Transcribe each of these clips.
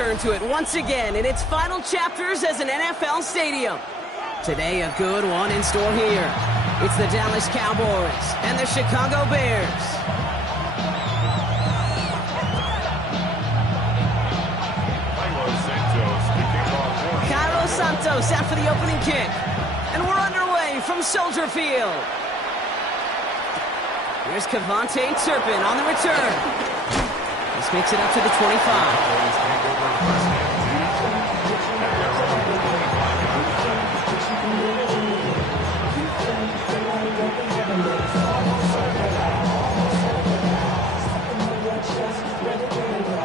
return to it once again in its final chapters as an NFL stadium. Today, a good one in store here. It's the Dallas Cowboys and the Chicago Bears. Carlos Santos out for the opening kick. And we're underway from Soldier Field. Here's Kevontae Turpin on the return. This makes it up to the 25.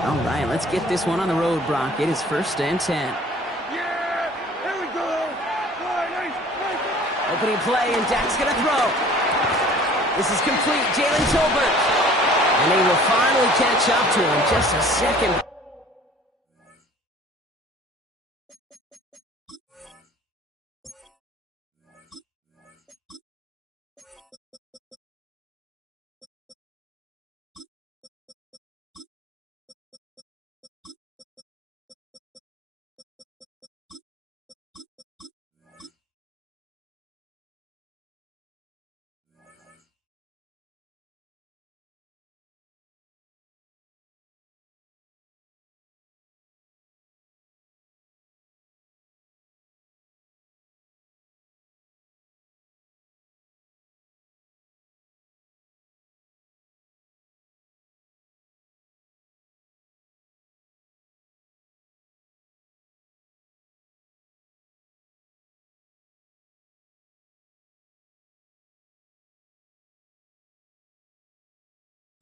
All right, let's get this one on the road, Brock. It is 1st and 10. Yeah, here we go. Opening play, and Dak's going to throw. This is complete. Jalen Tolbert. And they will finally catch up to him. Just a second.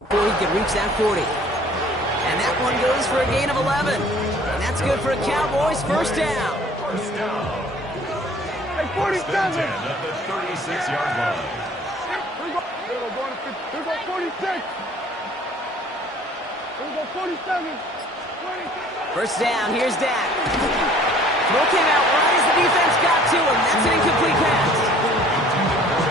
Before he can reach that 40. And that one goes for a gain of 11. And that's good for a Cowboys first down. First down. Hey, 47. At the 36-yard line. Here we go 46. Here we go 47. 20. First down, here's Dak. Throw came out right as the defense got to him. That's an incomplete pass.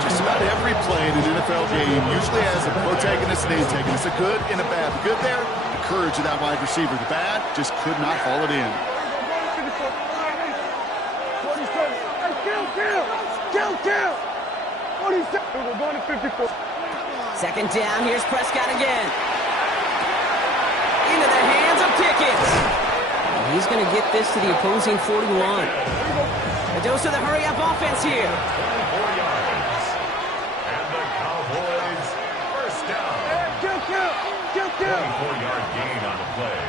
Just about every play in an NFL game usually has a protagonist and antagonist, a good and a bad. The good there, the courage of that wide receiver. The bad, just could not haul it in. 47. Hey, kill. 47. We're going to 54. Second down, here's Prescott again. Into the hands of Pickens. And he's going to get this to the opposing 41. A dose of the hurry-up offense here. 4 yards. And the Cowboys first down. Kill. 24-yard gain on the play.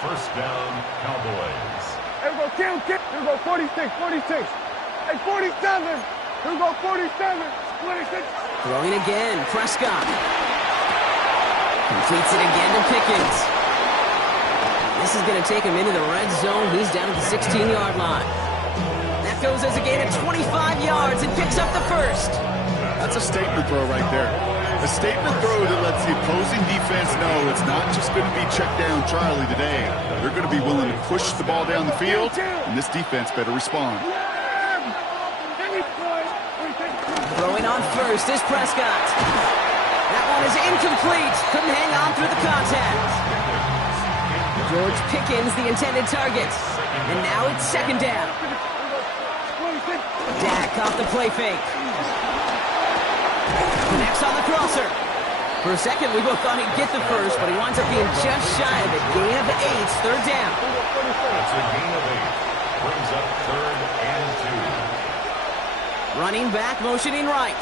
First down, Cowboys. Here we go, kill. Here we go 46. Hey, 47. Here we go 47. 26. Throwing again, Prescott. Completes it again to Pickens. This is going to take him into the red zone. He's down at the 16-yard line. That goes as a gain of 25 yards and picks up the first. That's a statement throw right there. A statement throw that lets the opposing defense know it's not just going to be check down Charlie today. They're going to be willing to push the ball down the field, and this defense better respond. Throwing on first is Prescott. That one is incomplete. Couldn't hang on through the contact. George Pickens, the intended target. And now it's second down. Dak off the play fake. Connects on the crosser. For a second, we both thought he'd get the first, but he winds up being just shy of it. Gain of 8, third down. That's a gain of 8. Brings up 3rd and 2. Running back, motioning right.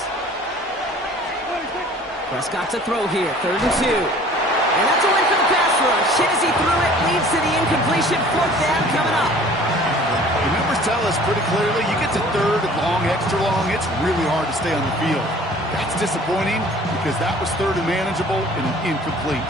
Prescott to throw here, 3rd and 2. And that's a win for the pass rush. Hit as he threw it, leads to the incompletion. 4th down coming up. The numbers tell us pretty clearly, you get to 3rd and long, extra long, it's really hard to stay on the field. That's disappointing because that was 3rd and manageable and an incomplete.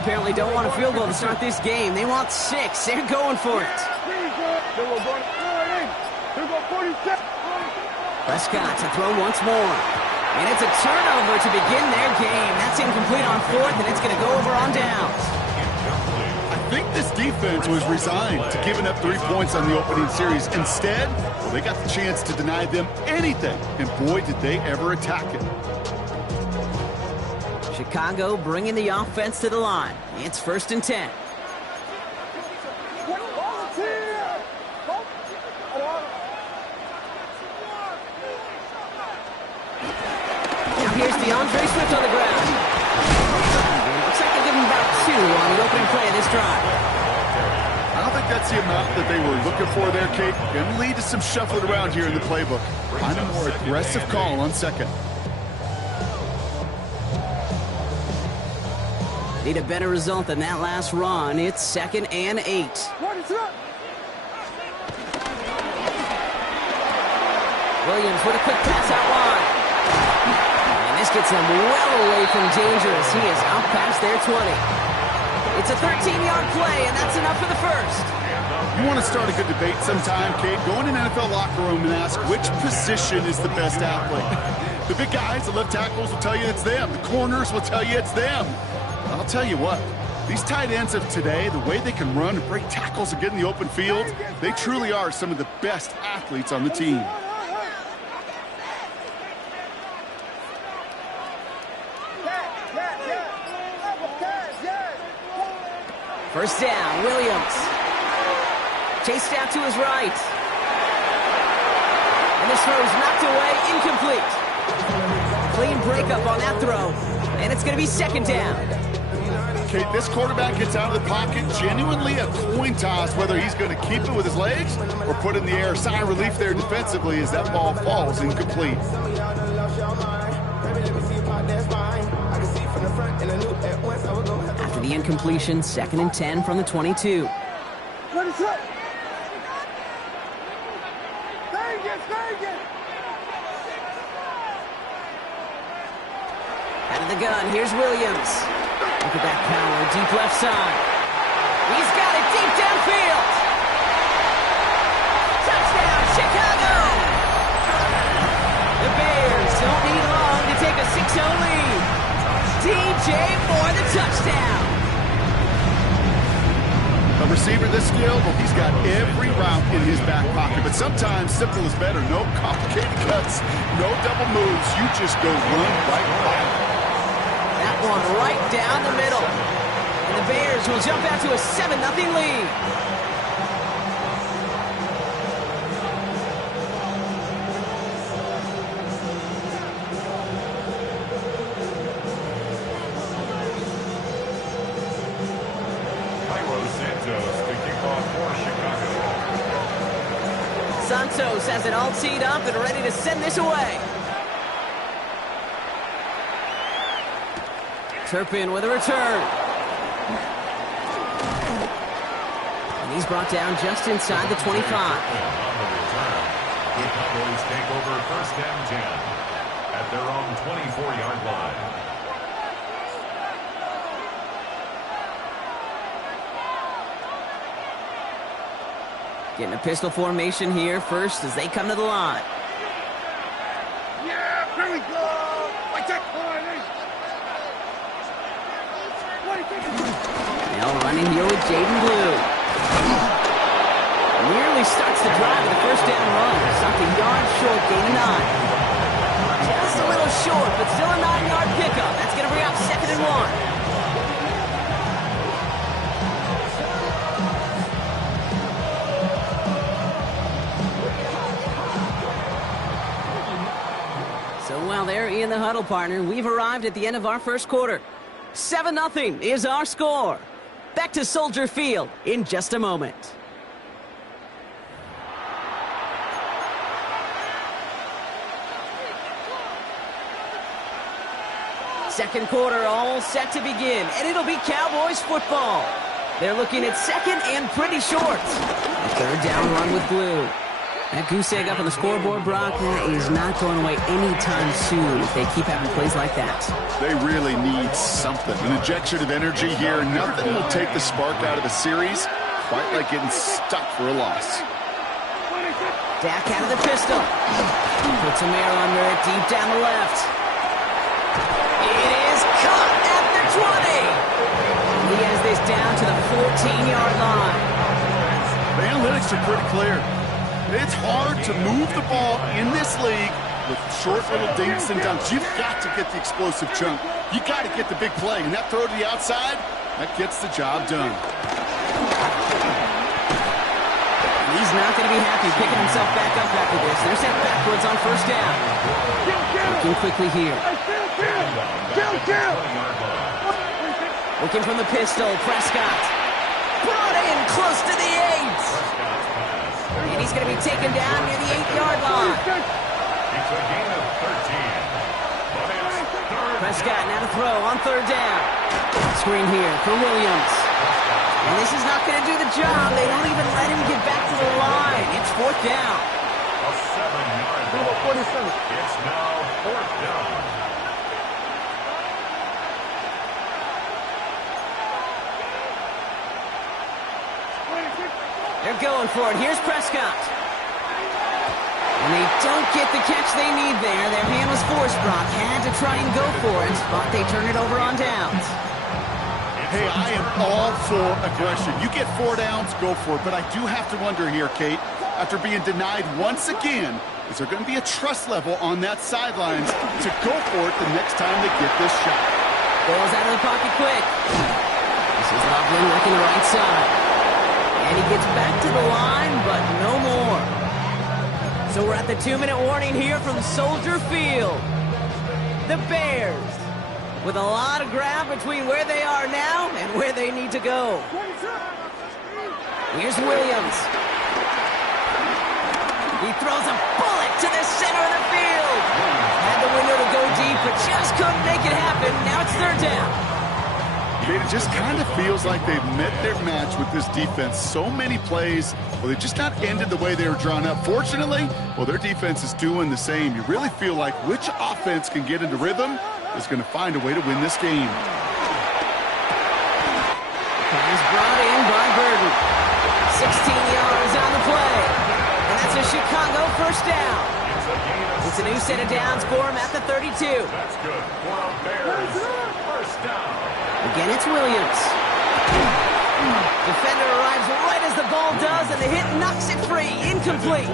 Apparently don't want a field goal to start this game. They want 6. They're going for it. Prescott to throw once more. And it's a turnover to begin their game. That's incomplete on 4th, and it's going to go over on downs. I think this defense was resigned to giving up 3 points on the opening series. Instead, well, they got the chance to deny them anything, and boy, did they ever attack it. Chicago bringing the offense to the line. It's 1st and 10. Now here's DeAndre Swift on the ground. Looks like they give him about 2 on the opening play of this drive. I don't think that's the amount that they were looking for there, Kate. Going to lead to some shuffling around here in the playbook. Find a more aggressive call on 2nd. Need a better result than that last run. It's 2nd and 8. Williams with a quick pass out wide. And this gets them well away from dangerous. He is out past their 20. It's a 13-yard play, and that's enough for the first. You want to start a good debate sometime, Kate? Go in an NFL locker room and ask which position is the best athlete. The big guys, the left tackles will tell you it's them. The corners will tell you it's them. I'll tell you what, these tight ends of today, the way they can run and break tackles and get in the open field, they truly are some of the best athletes on the team. First down, Williams. Chased out to his right. And this throw's knocked away, incomplete. Clean breakup on that throw, and it's going to be 2nd down. Okay, this quarterback gets out of the pocket, genuinely a coin toss whether he's going to keep it with his legs or put it in the air. Sigh of relief there defensively as that ball falls incomplete. After the incompletion, 2nd and 10 from the 22. Out of the gun, here's Williams. Look at that power, deep left side. He's got it deep downfield. Touchdown, Chicago! The Bears don't need long to take a 6-0 lead. DJ for the touchdown. A receiver this skilled, well, he's got every route in his back pocket, but sometimes simple is better. No complicated cuts, no double moves. You just go run right by. That one right down the middle. And the Bears will jump out to a 7-0 lead. Santos has it all teed up and ready to send this away. Turpin with a return. And he's brought down just inside the 25. On the return, the Cowboys take over 1st and 10 at their own 24-yard line. Getting a pistol formation here first as they come to the line. Yeah, here we go. Like that Now running here with Jaden Blue. Nearly starts the drive with a 1st down run. Something yards short, gain of 9. Just a little short, but still a 9-yard pickup. That's going to bring up 2nd and 1. Well, they're in the huddle, partner. We've arrived at the end of our first quarter. 7-0 is our score. Back to Soldier Field in just a moment. Second quarter all set to begin, and it'll be Cowboys football. They're looking at 2nd and pretty short. A 3rd down run with Blue. That goose egg up on the scoreboard, Brock, is not going away anytime soon if they keep having plays like that. They really need something. An injection of energy here. Nothing will take the spark out of a series quite like getting stuck for a loss. Dak out of the pistol. Puts him air under it, deep down the left. It is caught at the 20. He has this down to the 14-yard line. The analytics are pretty clear. It's hard to move the ball in this league with short little dinks and dunks. You've got to get the explosive chunk. You got to get the big play. And that throw to the outside, that gets the job done. He's not going to be happy picking himself back up after this. They're sent backwards on first down. Looking quickly here. Looking from the pistol, Prescott. Brought in close to the 8. And he's going to be taken down near the 8-yard line. It's a gain of 13. But it's third. Prescott now to throw on third down. Screen here for Williams. And this is not going to do the job. They don't even let him get back to the line. It's fourth down. A 7-yard ball. It's now fourth down. They're going for it. Here's Prescott. And they don't get the catch they need there. Their hand was forced, Brock. Had to try and go for it, but they turn it over on downs. Hey, I am all for aggression. You get 4 downs, go for it. But I do have to wonder here, Kate, after being denied once again, is there going to be a trust level on that sidelines to go for it the next time they get this shot? Ball's out of the pocket quick. This is Loveland working the right side. And he gets back to the line, but no more. So we're at the 2-minute warning here from Soldier Field. The Bears, with a lot of ground between where they are now and where they need to go. Here's Williams. He throws a bullet to the center of the field. Had the window to go deep, but just couldn't make it happen. Now it's third down. It just kind of feels like they've met their match with this defense. So many plays, well, they just not ended the way they were drawn up. Fortunately, well, their defense is doing the same. You really feel like which offense can get into rhythm is going to find a way to win this game. He's brought in by Burden. 16 yards on the play. And that's a Chicago first down. It's a new set of downs for him at the 32. That's good for a Bears first down. Again, it's Williams. Defender arrives right as the ball does, and the hit knocks it free. Incomplete.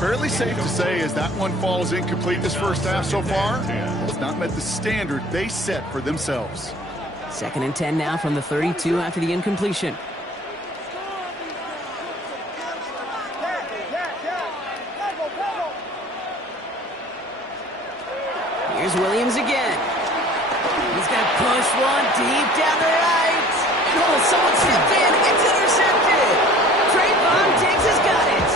Fairly safe to say as that one falls incomplete this first half so far, it's not met the standard they set for themselves. 2nd and 10 now from the 32 after the incompletion. Here's Williams again. He's got to push one deep down the right. Oh, someone stepped in. It's intercepted. Trayvon Diggs has got it.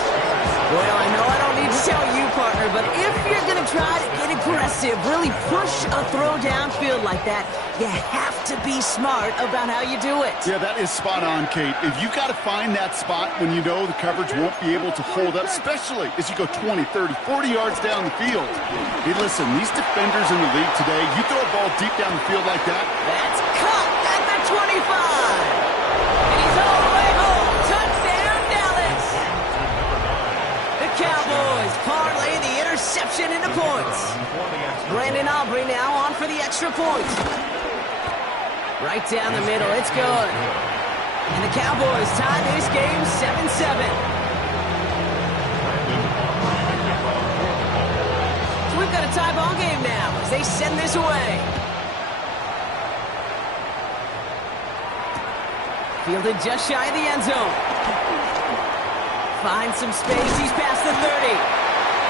Well, I know I don't need to tell you, partner, but if you're going to try to get aggressive, really push a throw downfield like that, you have to be smart about how you do it. Yeah, that is spot on, Kate. If you've got to find that spot when you know the coverage won't be able to hold up, especially as you go 20, 30, 40 yards down the field. Hey, listen, these defenders in the league today, you throw a ball deep down the field like that. That's caught at the 25. And he's all the way home. Touchdown, Dallas. The Cowboys parlay the interception into points. Brandon Aubrey now on for the extra point. Right down the middle, it's good. And the Cowboys tie this game 7-7. So we've got a tie ball game now as they send this away. Fielded just shy of the end zone. Finds some space, he's past the 30.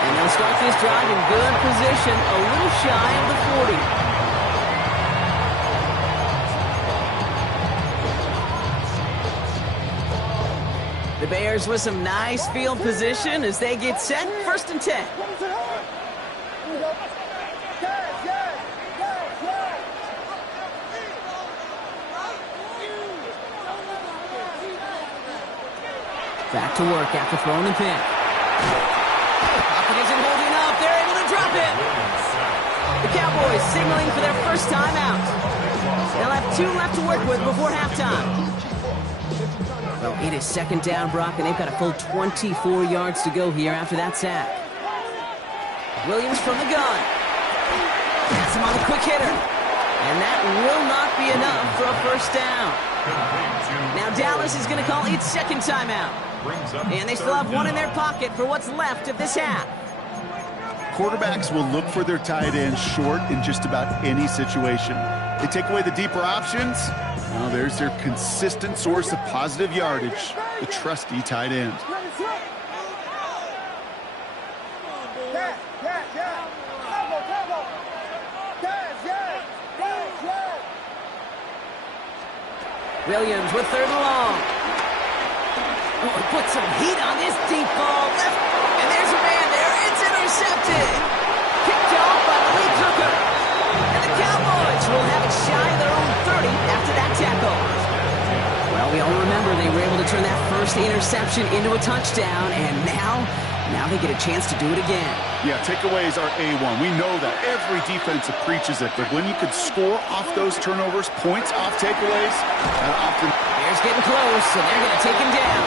And they'll start this drive in good position, a little shy of the 40. The Bears with some nice field position as they get set. 1st and 10. Back to work after throwing the pick. Pocket isn't holding up. They're able to drop it. The Cowboys signaling for their first time out. They'll have 2 left to work with before halftime. Well, it is 2nd down, Brock, and they've got a full 24 yards to go here after that sack. Williams from the gun. Has him on the quick hitter. And that will not be enough for a first down. Now Dallas is going to call its second timeout. And they still have one in their pocket for what's left of this half. Quarterbacks will look for their tight end short in just about any situation. They take away the deeper options. Well, there's their consistent source of positive yardage, the trusty tight end. Williams with third and long. Oh, put some heat on this deep ball. Left. And there's a man there. It's intercepted. Picked off by the lead hooker. And the Cowboys will have it shy of their own 30 after that tackle. Well, we all remember they were able to turn that first interception into a touchdown. And now they get a chance to do it again. Yeah, takeaways are A1. We know that. Every defensive preaches it. But when you could score off those turnovers, points off takeaways, that often... Bears getting close, so they're going to take him down.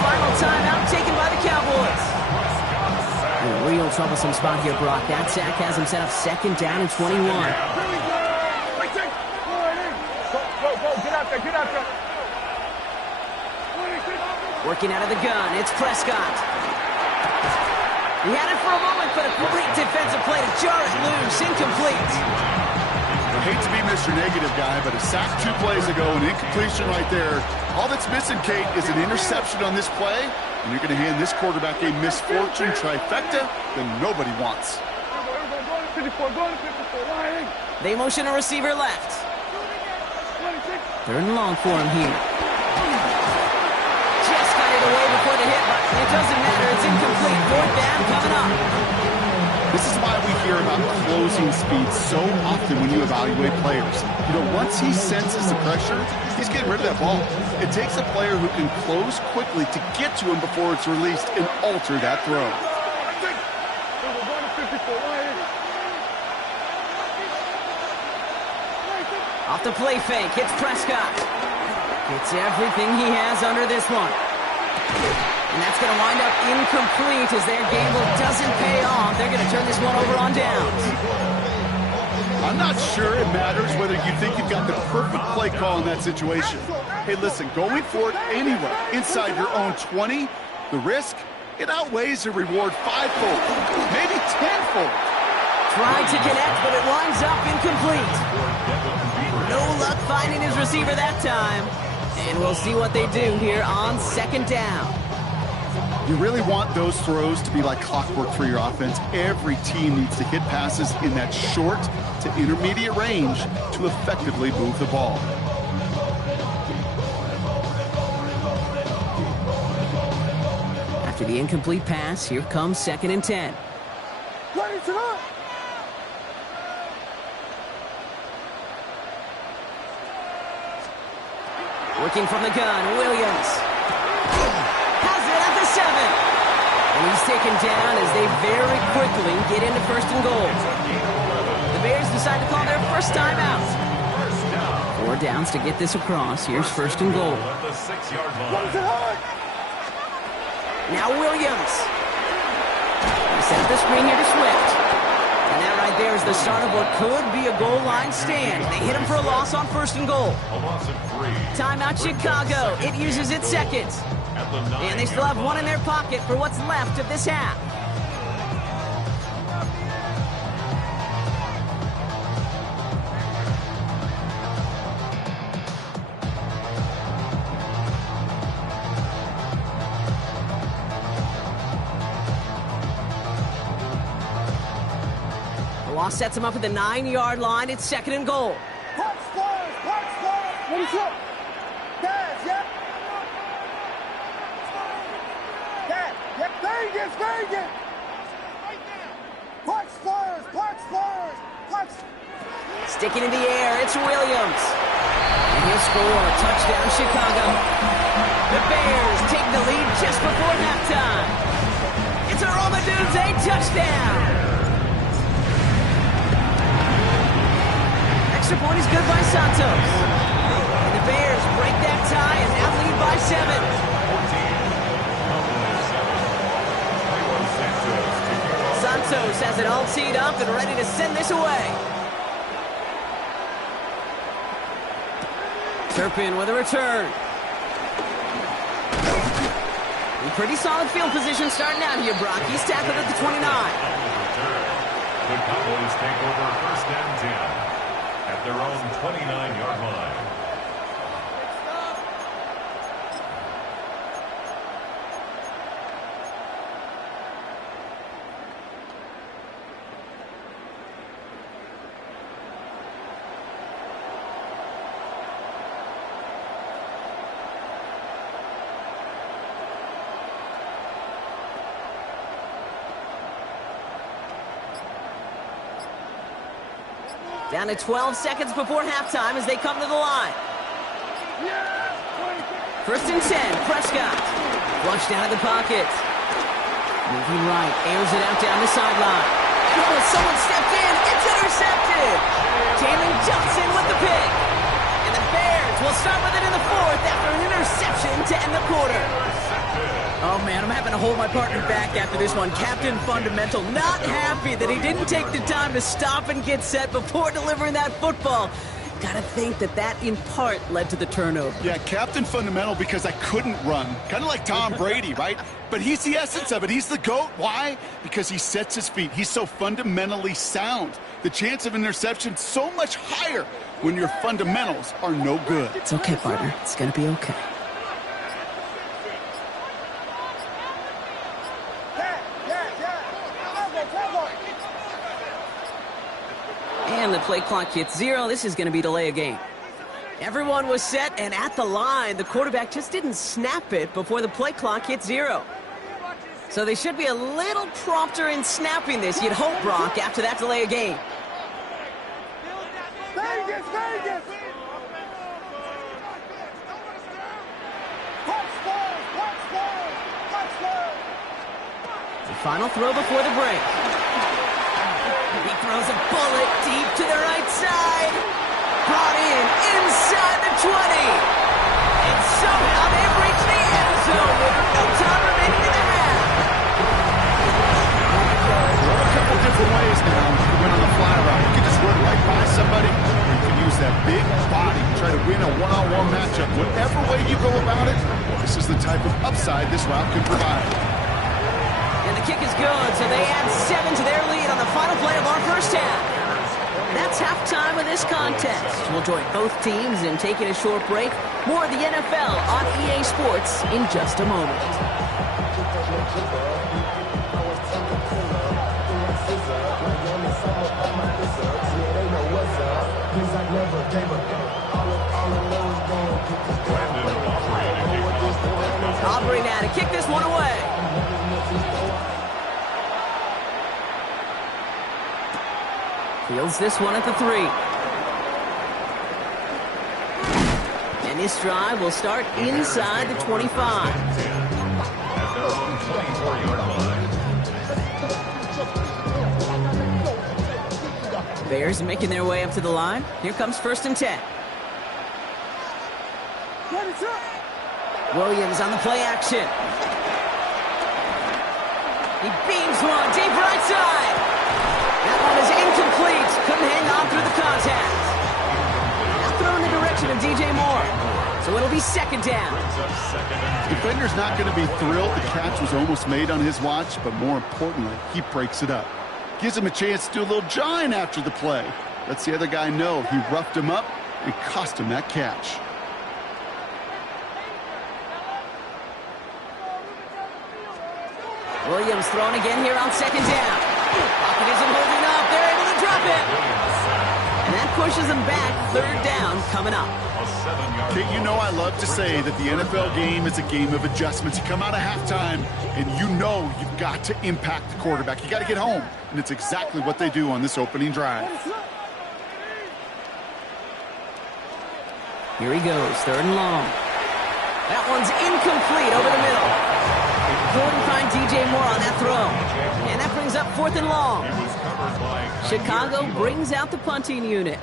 Final timeout taken by the Cowboys. In a real troublesome spot here, Brock. That sack has him set up second down and 21. Go, get out there, get out there. Working out of the gun, it's Prescott. He had it for a moment, but a great defensive play to jar it loose. Incomplete. I hate to be Mr. Negative guy, but a sack 2 plays ago, an incompletion right there. All that's missing, Kate, is an interception on this play, and you're going to hand this quarterback a misfortune trifecta that nobody wants. They motion a receiver left. Third and long for him here. Just got it away before the hit, but it doesn't matter. It's incomplete. Fourth down coming up. This is why we hear about closing speed so often when you evaluate players. You know, once he senses the pressure, he's getting rid of that ball. It takes a player who can close quickly to get to him before it's released and alter that throw. Off the play fake, hits Prescott. Gets everything he has under this one. And that's going to wind up incomplete as their gamble doesn't pay off. They're going to turn this one over on downs. I'm not sure it matters whether you think you've got the perfect play call in that situation. Hey, listen, going for it anyway, inside your own 20, the risk, it outweighs the reward 5-fold, maybe 10-fold. Tried to connect, but it winds up incomplete. No luck finding his receiver that time. And we'll see what they do here on second down. You really want those throws to be like clockwork for your offense. Every team needs to hit passes in that short to intermediate range to effectively move the ball. After the incomplete pass, here comes second and 10. Ready to run. Working from the gun, Williams. Has it at the 7. And he's taken down as they very quickly get into first and goal. The Bears decide to call their first timeout. 4 downs to get this across. Here's first and goal. Now Williams. He set up the screen here to Swift. And that right there is the start of what could be a goal line stand. They hit him for a loss on first and goal. Timeout Chicago. It uses its second. And they still have one in their pocket for what's left of this half. The loss sets him up at the 9-yard line. It's second and goal. Punch, what is up? Guys, yeah. Vegas. Punch, punch. Sticking in the air, it's Williams. And he'll score. Touchdown, Chicago. The Bears take the lead just before halftime. It's a Romaduze touchdown. Extra point is good by Santos. And the Bears break that tie and now lead by 7. Santos has it all teed up and ready to send this away. Turpin with a return. In pretty solid field position starting out here, Brock. He's tackled at the 29. The Cowboys take over first and 10 at their own 29-yard line. Down to 12 seconds before halftime as they come to the line. First and 10, Prescott. Flushed out of the pocket. Moving right, airs it out down the sideline. Oh, someone stepped in. It's intercepted. Jalen Johnson with the pick. And the Bears will start with it in the fourth after an interception to end the quarter. Oh, man, I'm having to hold my partner back after this one. Captain Fundamental not happy that he didn't take the time to stop and get set before delivering that football. Gotta think that in part led to the turnover. Yeah, Captain Fundamental because I couldn't run. Kind of like Tom Brady, right? But he's the essence of it. He's the GOAT. Why? Because he sets his feet. He's so fundamentally sound. The chance of interception so much higher when your fundamentals are no good. It's okay, partner. It's gonna be okay. And the play clock hits 0. This is going to be delay a game. Everyone was set and at the line. The quarterback just didn't snap it before the play clock hit 0. So they should be a little prompter in snapping this. You'd hope, Brock, after that delay a game. Vegas! The final throw before the break. He throws a bullet deep to the right side. Brought in inside the 20. And somehow they've reached the end zone with no time remaining in the half. There are a couple different ways now to win on the fly route. You can just run right by somebody, or you can use that big body to try to win a one-on-one matchup. Whatever way you go about it, this is the type of upside this route can provide. And the kick is good, so they add 7 to their lead on the final play of our first half. That's halftime of this contest. We'll join both teams in taking a short break. More of the NFL on EA Sports in just a moment. Aubrey now to kick this one away. Fields this one at the 3. And this drive will start inside the 25. Bears making their way up to the line. Here comes first and 10. Williams on the play action. He beams one deep right side. That one is incomplete. Couldn't hang on through the contact. Now throw in the direction of DJ Moore. So it'll be second down. Defender's not going to be thrilled the catch was almost made on his watch, but more importantly, he breaks it up. Gives him a chance to do a little jawing after the play. Lets the other guy know he roughed him up and cost him that catch. Williams thrown again here on second down. Pocket isn't holding up. They're able to drop it. And that pushes them back. Third down coming up. Kate, you know I love to say that the NFL game is a game of adjustments. You come out of halftime, and you know you've got to impact the quarterback. You got to get home, and it's exactly what they do on this opening drive. Here he goes, third and long. That one's incomplete over the middle. Couldn't find DJ Moore on that throw. And that brings up fourth and long. Chicago brings out the punting unit.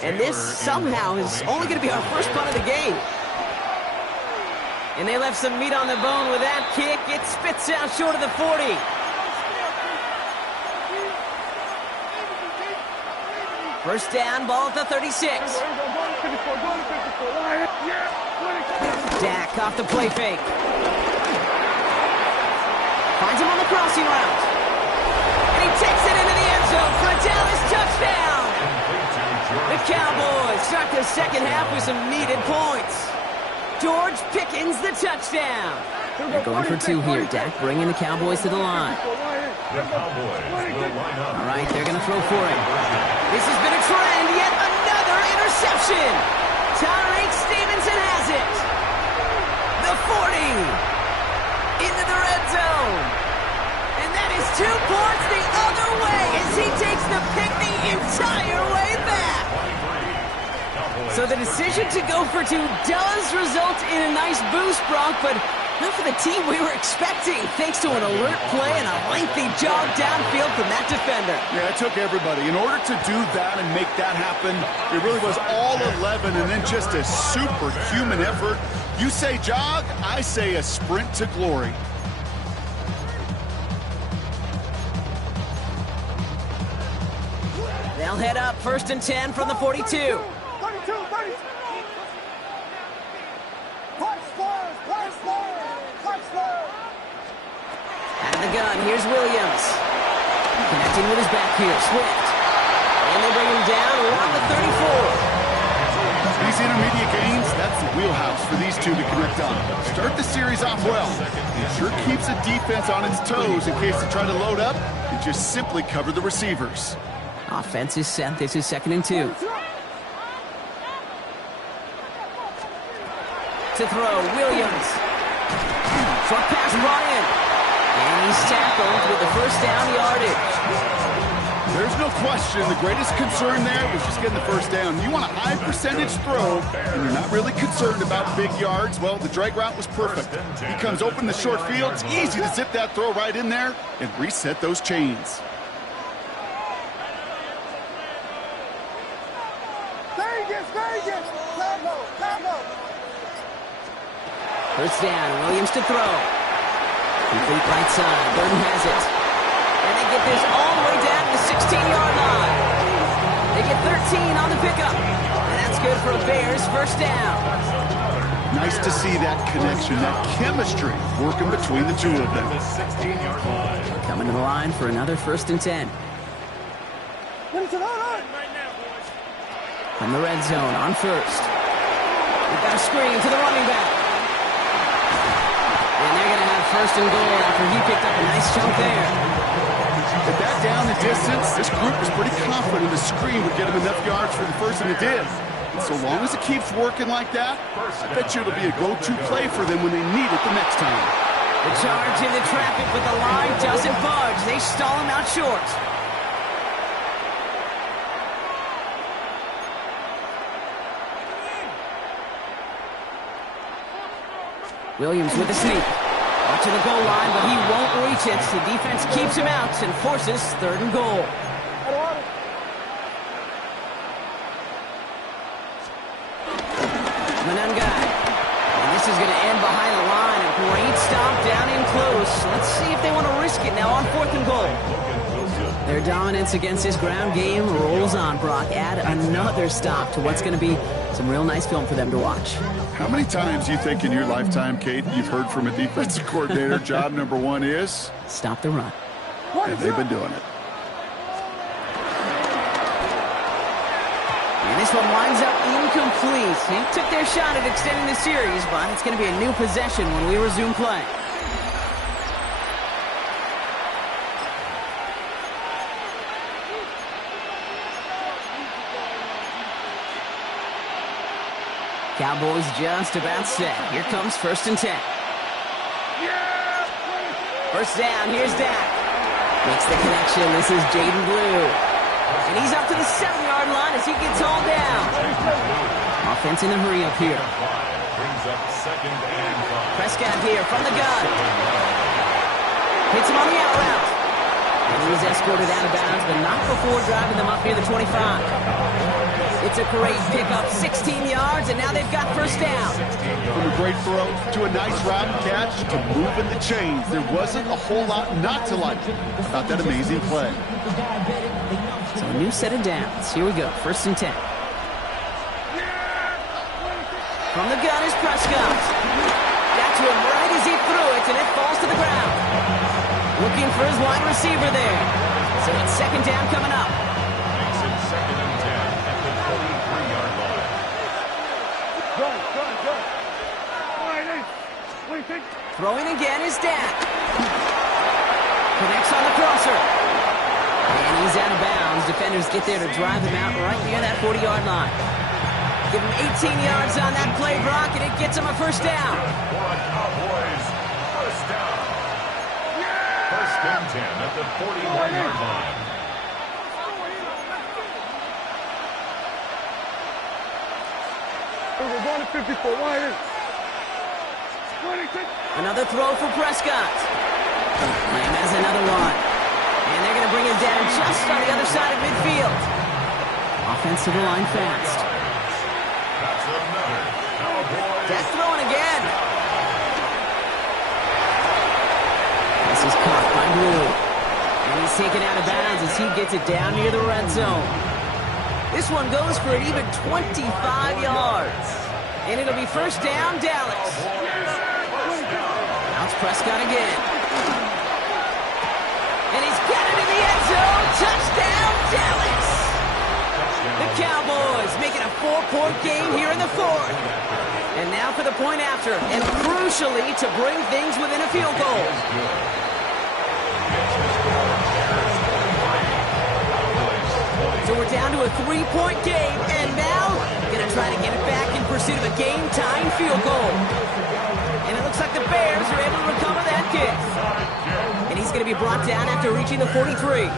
And this somehow is only going to be our first punt of the game. And they left some meat on the bone with that kick. It spits out short of the 40. First down, ball at the 36. Dak off the play fake. Finds him on the crossing route. And he takes it into the end zone for a Dallas touchdown. The Cowboys start the second half with some needed points. George Pickens the touchdown. They're going for two here. Dak bringing the Cowboys to the line. The Cowboys will line up. All right, they're going to throw for it. This has been a trend. Yet another interception. Tyreek Stevenson has it. The 40. Into the red zone. And that is 2 points the other way as he takes the pick the entire way back. So the decision to go for two does result in a nice boost, Brock, but not for the team we were expecting, thanks to an alert play and a lengthy jog downfield from that defender. Yeah, it took everybody. In order to do that and make that happen, it really was all 11 and then just a superhuman effort. You say jog, I say a sprint to glory. They'll head up 1st and 10 from the 42. Out of the gun, here's Williams. Connecting with his back here, Swift. And they bring him down around the 34. These intermediate gains, that's the wheelhouse for these two to connect on. Start the series off well. It sure keeps the defense on its toes in case they try to load up and just simply cover the receivers. Offense is set. This is 2nd and 2. To throw, Williams. Short pass brought in. And he's tackled with the first down yardage. There's no question the greatest concern there was just getting the first down. You want a high percentage throw, and you're not really concerned about big yards. Well, the drag route was perfect. He comes open the short field. It's easy to zip that throw right in there and reset those chains. First down, Williams to throw. Complete right side, Burton has it. And they get this all the way down to the 16-yard line. They get 13 on the pickup. And that's good for a Bears first down. Nice to see that connection, that chemistry working between the two of them. Coming to the line for another 1st and 10. From the red zone on 1st. We've got a screen to the running back. And they're going to have 1st and goal after he picked up a nice chunk there. With that down the distance, this group was pretty confident the screen would get him enough yards for the first, and it did. And so long as it keeps working like that, I bet you it'll be a go-to play for them when they need it the next time. The charge into traffic, but the line doesn't budge. They stall him out short. Williams with the sneak. Up to the goal line, but he won't reach it. The defense keeps him out and forces 3rd and goal. Manungai. And this is going to end behind the line. A great stop down in close. Let's see if they want to risk it now on 4th and goal. Their dominance against this ground game rolls on, Brock. Add another stop to what's going to be some real nice film for them to watch. How many times do you think in your lifetime, Kate, you've heard from a defensive coordinator, job number 1 is? Stop the run. And they've been doing it. And this one winds up incomplete. They took their shot at extending the series, but it's going to be a new possession when we resume play. Cowboys just about set. Here comes 1st and 10. First down, here's Dak. Makes the connection. This is Jaden Blue. And he's up to the 7-yard line as he gets all down. Offense in a hurry up here. Brings up 2nd and 5. Prescott here from the gun. Hits him on the out route. And he's escorted out of bounds, but not before driving them up near the 25. It's a great pickup, 16 yards, and now they've got 1st down. From a great throw to a nice route catch to moving the chains, there wasn't a whole lot not to like about that amazing play. So a new set of downs. Here we go, 1st and 10. From the gun is Prescott. Got to him right as he threw it, and it falls to the ground. Looking for his wide receiver there. So it's 2nd down coming up. Makes it 2nd and 10 at the 43-yard line. Throwing again is Dak. Connects on the crosser. And he's out of bounds. Defenders get there to drive him out right near that 40-yard line. Give him 18 yards on that play, Brock, and it gets him a 1st down. For a Cowboys 1st down. 1st and 10 at the 41-yard line. We're going to 54. Wide in. Another throw for Prescott. Lamb has another one. And they're going to bring him down just on the other side of midfield. Offensive line fast. That's another Cowboys. Dak throwing again. This is caught by Blue. And he's taken out of bounds as he gets it down near the red zone. This one goes for an even 25 yards. And it'll be 1st down, Dallas. Now it's Prescott again. And he's got it in the end zone. Touchdown, Dallas. The Cowboys making a 4-point game here in the 4th. And now for the point after, and crucially to bring things within a field goal. So we're down to a 3-point game, and now going to try to get it back in pursuit of a game-tying field goal. And it looks like the Bears are able to recover that kick. And he's going to be brought down after reaching the 43.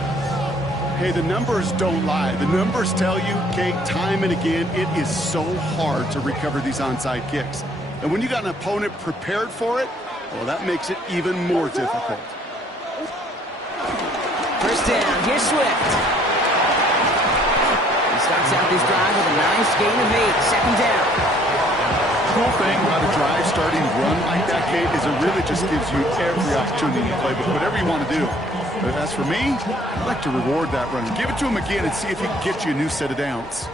Hey, the numbers don't lie. The numbers tell you, Kate, time and again, it is so hard to recover these onside kicks. And when you got an opponent prepared for it, well, that makes it even more difficult. 1st down, here's Swift. He starts out this drive with a nice gain of 8, 2nd down. The cool thing about a drive starting run like that, Kate, is it really just gives you every opportunity to play with whatever you want to do. But as for me, I'd like to reward that run. Give it to him again and see if he can get you a new set of downs.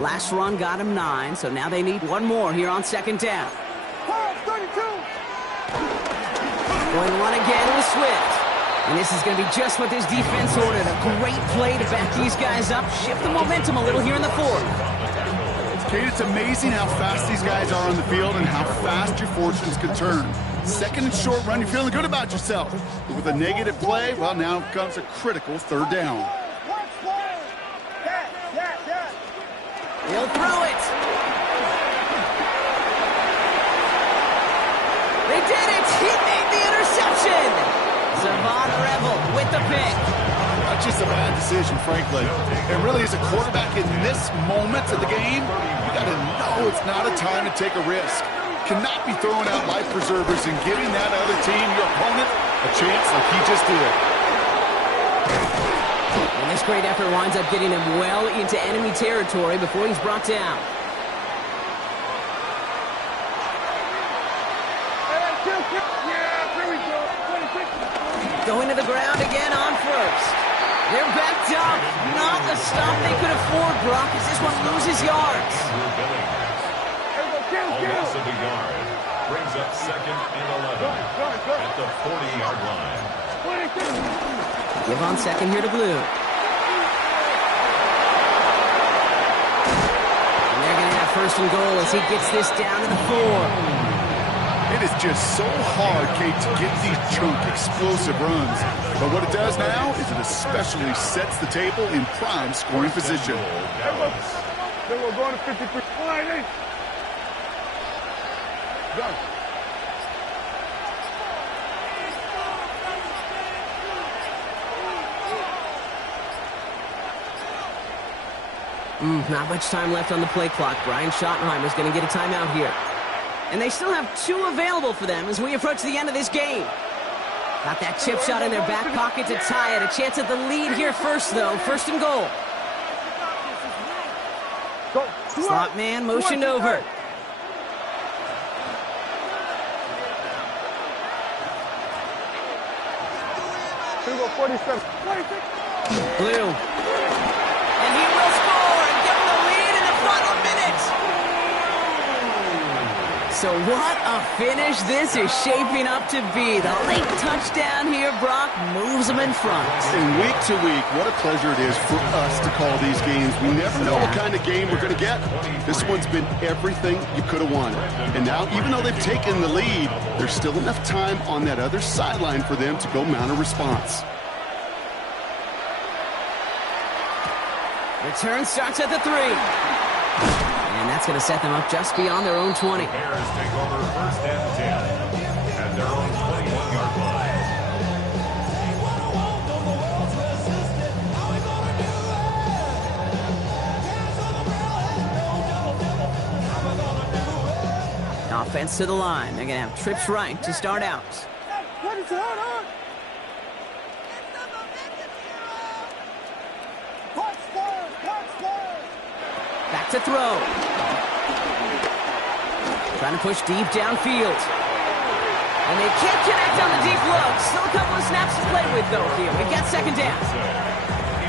Last run got him 9, so now they need one more here on 2nd down. 32. Going one again with Swift. And this is going to be just what this defense ordered. A great play to back these guys up, shift the momentum a little here in the 4th. Kate, it's amazing how fast these guys are on the field and how fast your fortunes can turn. 2nd and short run, you're feeling good about yourself. But with a negative play, well, now comes a critical 3rd down. He'll throw it. They did it. He made the interception. Savon Revel with the pick. That's just a bad decision, frankly. And really, as a quarterback in this moment of the game, you got to know it's not a time to take a risk. Cannot be throwing out life preservers and giving that other team, your opponent, a chance like he just did. And this great effort winds up getting him well into enemy territory before he's brought down. Going to the ground again on 1st. They're backed up. Not a stop they could afford, Brock, as this one loses yards. A loss of a yard brings up 2nd and 11 at the 40-yard line. Give on 2nd here to Blue. And they're going to have 1st and goal as he gets this down to the 4. It is just so hard, Kate, to get these chunk, explosive runs. But what it does now is it especially sets the table in prime scoring position. Then we're going to 53. Go. Not much time left on the play clock. Brian Schottenheimer's going to get a timeout here. And they still have 2 available for them as we approach the end of this game. Got that chip shot in their back pocket to tie it. A chance at the lead here first, though. 1st and goal. Slot man motioned over. Here we go, 47. 26. Blue. So what a finish this is shaping up to be. The late touchdown here, Brock, moves them in front. And week to week, what a pleasure it is for us to call these games. We never know what kind of game we're going to get. This one's been everything you could have wanted. And now, even though they've taken the lead, there's still enough time on that other sideline for them to go mount a response. Return starts at the 3. And that's going to set them up just beyond their own 20. Bears take over first and 10 at their own 21-yard line. Offense to the line. They're going to have trips right to start out. What is that on? Back to throw. Trying to push deep downfield. And they can't connect on the deep look. Still a couple of snaps to play with, though, here. We get second down.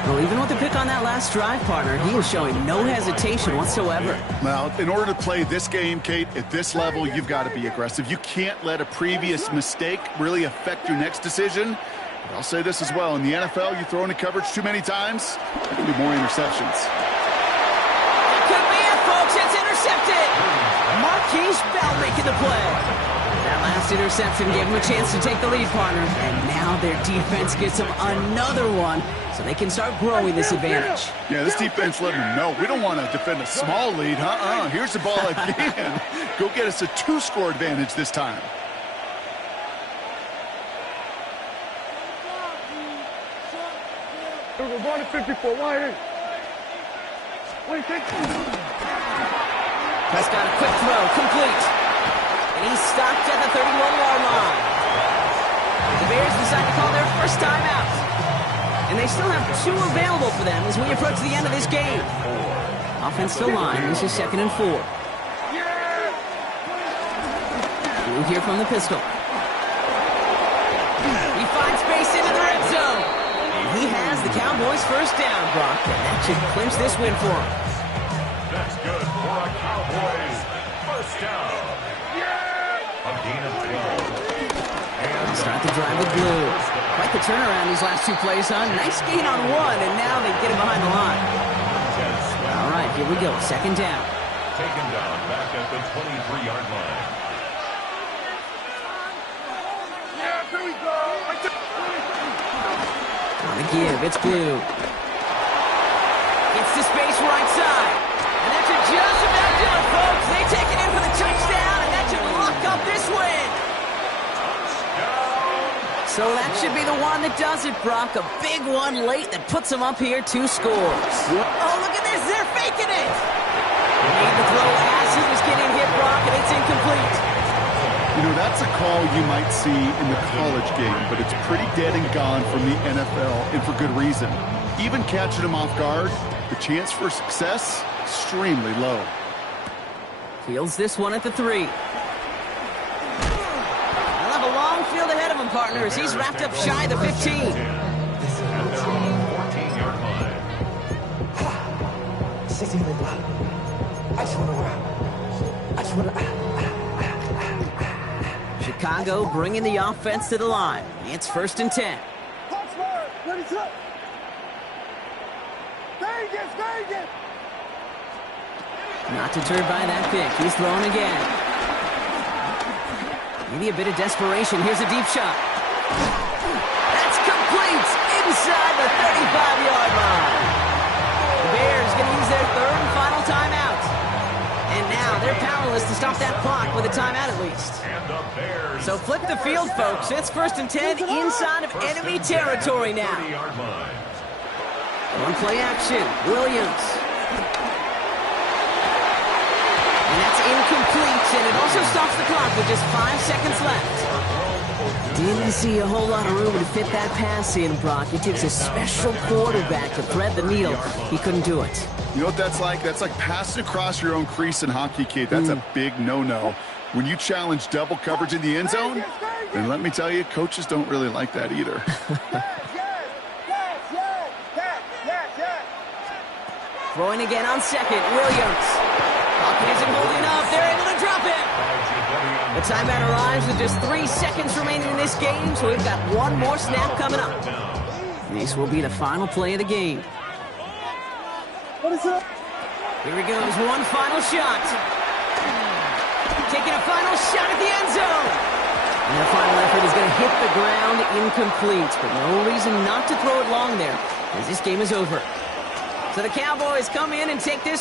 Well, even with the pick on that last drive, partner, he is showing no hesitation whatsoever. Now, in order to play this game, Kate, at this level, you've got to be aggressive. You can't let a previous mistake really affect your next decision. But I'll say this as well. In the NFL, you throw into coverage too many times, there can be more interceptions. It could be it, folks. It's intercepted. Marquise Bell making the play. That last interception gave them a chance to take the lead, partner. And now their defense gets them another one, so they can start growing this advantage. Yeah, this defense let them know we don't want to defend a small lead. Here's the ball again. Go get us a 2-score advantage this time. We're going to 54. Wide in. Prescott, a quick throw, complete. And he's stopped at the 31-yard line. The Bears decide to call their first timeout. And they still have 2 available for them as we approach the end of this game. Offense to line. This is 2nd and 4. Blue here from the pistol. He finds space into the red zone. And he has the Cowboys' first down, Brock. And that should clinch this win for him. That's good for a Cowboys first down. A gain of 3. Start the drive with Blue. Quite the turnaround these last 2 plays, huh? Nice gain on 1, and now they get him behind the line. All right, here we go. 2nd down. Taken down back at the 23-yard line. Yeah, here we go. On the give, it's Blue. Gets to space right side. And that should just about do it, folks. They take it in for the touchdown, and that should lock up this win. So that should be the one that does it, Brock. A big one late that puts them up here 2 scores. Oh, look at this. They're faking it. He made the throw as he was getting hit, Brock, and it's incomplete. You know, that's a call you might see in the college game, but it's pretty dead and gone from the NFL, and for good reason. Even catching them off guard, the chance for success, extremely low. Fields this one at the 3. They'll have a long field ahead of him, partners. He's wrapped up shy of the 15. At their own 14-yard line. Chicago bringing the offense to the line. It's 1st and 10. Vegas. Not deterred by that pick. He's throwing again. Maybe a bit of desperation. Here's a deep shot. That's complete inside the 35-yard line. The Bears going to use their 3rd and final timeout. And now they're powerless to stop that clock with a timeout at least. So flip the field, folks. It's 1st and 10 inside of enemy territory now. One play action. Williams. And that's incomplete, and it also stops the clock with just 5 seconds left. Didn't see a whole lot of room to fit that pass in, Brock. It takes a special quarterback to thread the needle. He couldn't do it. You know what that's like? That's like passing across your own crease in hockey, kid. That's a big no-no. When you challenge double coverage in the end zone, then let me tell you, coaches don't really like that either. Throwing again on 2nd, Williams. Pocket isn't holding up. They're able to drop it. The timeout arrives with just 3 seconds remaining in this game, so we've got one more snap coming up. This will be the final play of the game. What is up? Here he goes, one final shot. Taking a final shot at the end zone. And the final effort is going to hit the ground incomplete, but no reason not to throw it long there, as this game is over. So the Cowboys come in and take this